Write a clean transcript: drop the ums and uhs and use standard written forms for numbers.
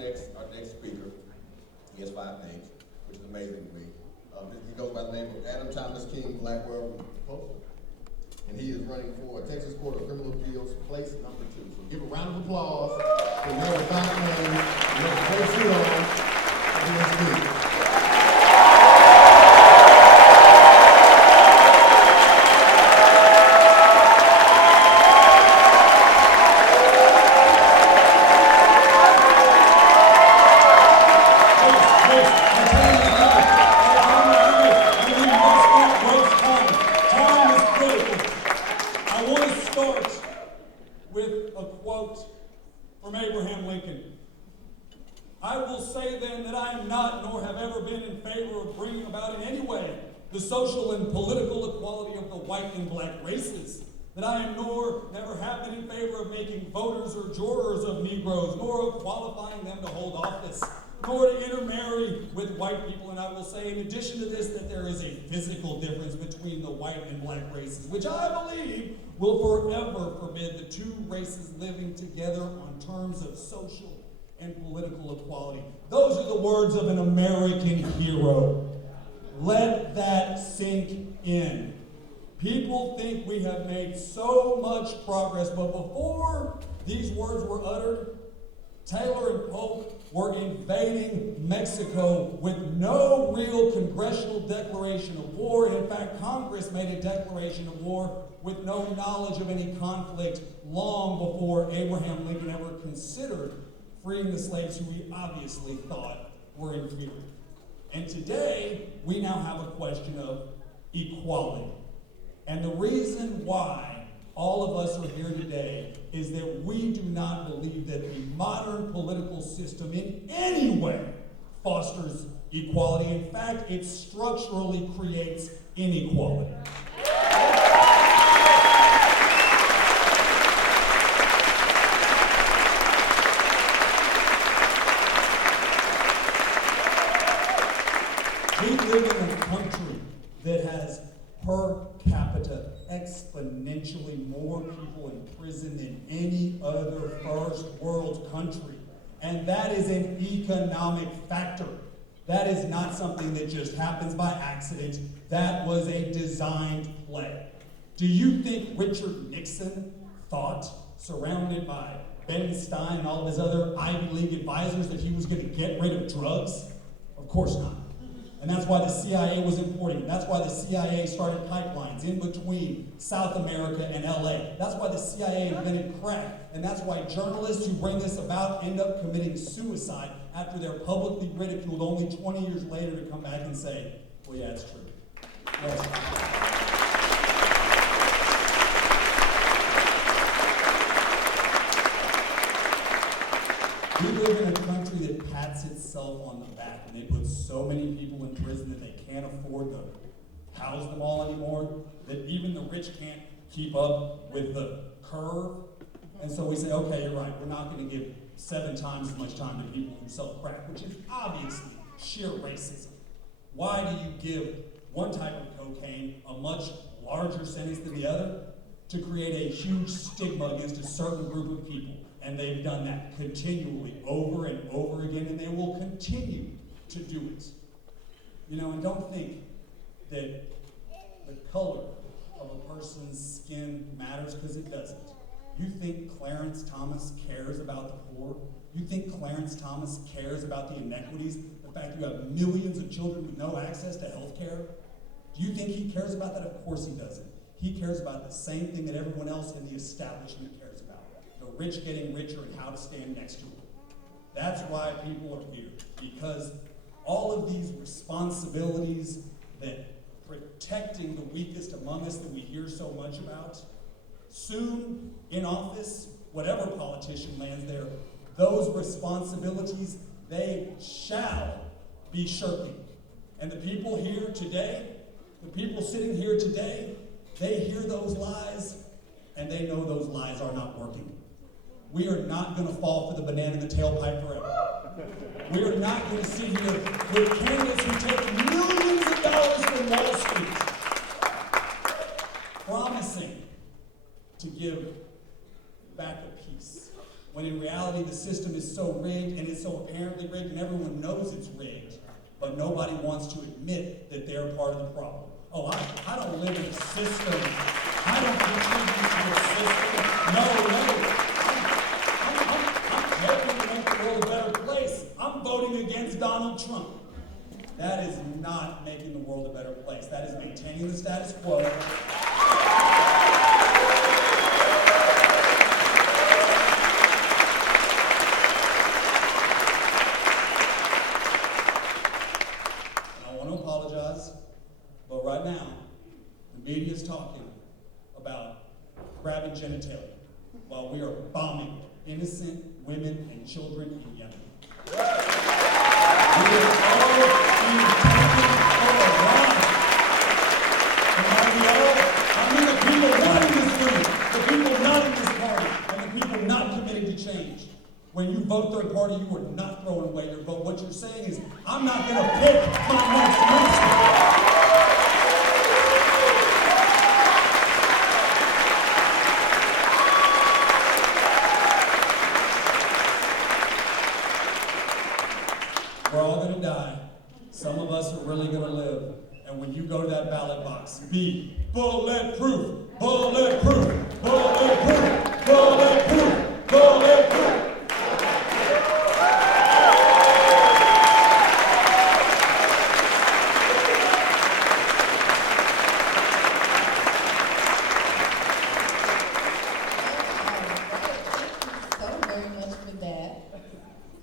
next speaker, he has 5 names, which is amazing to me. He goes by the name of Adam Thomas King Blackwell Reposa, and he is running for Texas Court of Criminal Appeals, place number 2. So give a round of applause for Mayor 5 names, Mayor Reposa, and his speaker. I will say then that I am not, nor have ever been in favor of bringing about in any way the social and political equality of the white and black races. That I am nor never have been in favor of making voters or jurors of Negroes, nor of qualifying them to hold office, nor to intermarry with white people. And I will say in addition to this that there is a physical difference between the white and black races, which I believe will forever forbid the two races living together on terms of social and political equality. Those are the words of an American hero. Let that sink in. People think we have made so much progress, but before these words were uttered, Taylor and Polk were invading Mexico with no real congressional declaration of war. And in fact, Congress made a declaration of war with no knowledge of any conflict long before Abraham Lincoln ever considered freeing the slaves who he obviously thought were inferior. And today, we now have a question of equality. And the reason why all of us are here today is that we do not believe that the modern political system in any way fosters equality. In fact, it structurally creates inequality. We live in a country that has per capita exponentially more people in prison than any other first world country. And that is an economic factor. That is not something that just happens by accident. That was a designed play. Do you think Richard Nixon thought, surrounded by Ben Stein and all of his other Ivy League advisors, that he was going to get rid of drugs? Of course not. And that's why the CIA was importing. That's why the CIA started pipelines in between South America and LA. That's why the CIA invented crack. And that's why journalists who bring this about end up committing suicide after they're publicly ridiculed only 20 years later to come back and say, well, yeah, it's true. Yes. We live in a country that pats itself on the back, and they put so many people in prison that they can't afford to house them all anymore, that even the rich can't keep up with the curve. And so we say, okay, you're right, we're not going to give 7 times as much time to people who sell crack, which is obviously sheer racism. Why do you give one type of cocaine a much larger sentence than the other? To create a huge stigma against a certain group of people. And they've done that continually over and over again, and they will continue to do it. You know, and don't think that the color of a person's skin matters, because it doesn't. You think Clarence Thomas cares about the poor? You think Clarence Thomas cares about the inequities? The fact you have millions of children with no access to health care? Do you think he cares about that? Of course he doesn't. He cares about the same thing that everyone else in the establishment cares about. The rich getting richer and how to stand next to them. That's why people are here. Because all of these responsibilities that protecting the weakest among us that we hear so much about, soon in office, whatever politician lands there, those responsibilities, they shall be shirking. And the people here today, the people sitting here today, they hear those lies and they know those lies are not working. We are not going to fall for the banana in the tailpipe forever. We are not going to sit here with candidates who take millions of dollars from Wall Street, promising to give back a piece when in reality the system is so rigged and it's so apparently rigged and everyone knows it's rigged, but nobody wants to admit that they're part of the problem. Oh, I don't live in a system. I don't contribute to a system. I'm hoping to make the world a better place. I'm voting against Donald Trump. That is not making the world a better place. That is maintaining the status quo. And I want to apologize, but right now, the media is talking about grabbing genitalia while we are bombing innocent women and children in Yemen. We are all being taken for a ride. I mean the people not in this room, the people not in this party, and the people not committed to change. When you vote third party, you are not throwing away your vote. What you're saying is, I'm not going to pick my next minister. We're all going to die. Some of us are really going to live. And when you go to that ballot box, be bulletproof, bulletproof, bulletproof, bulletproof.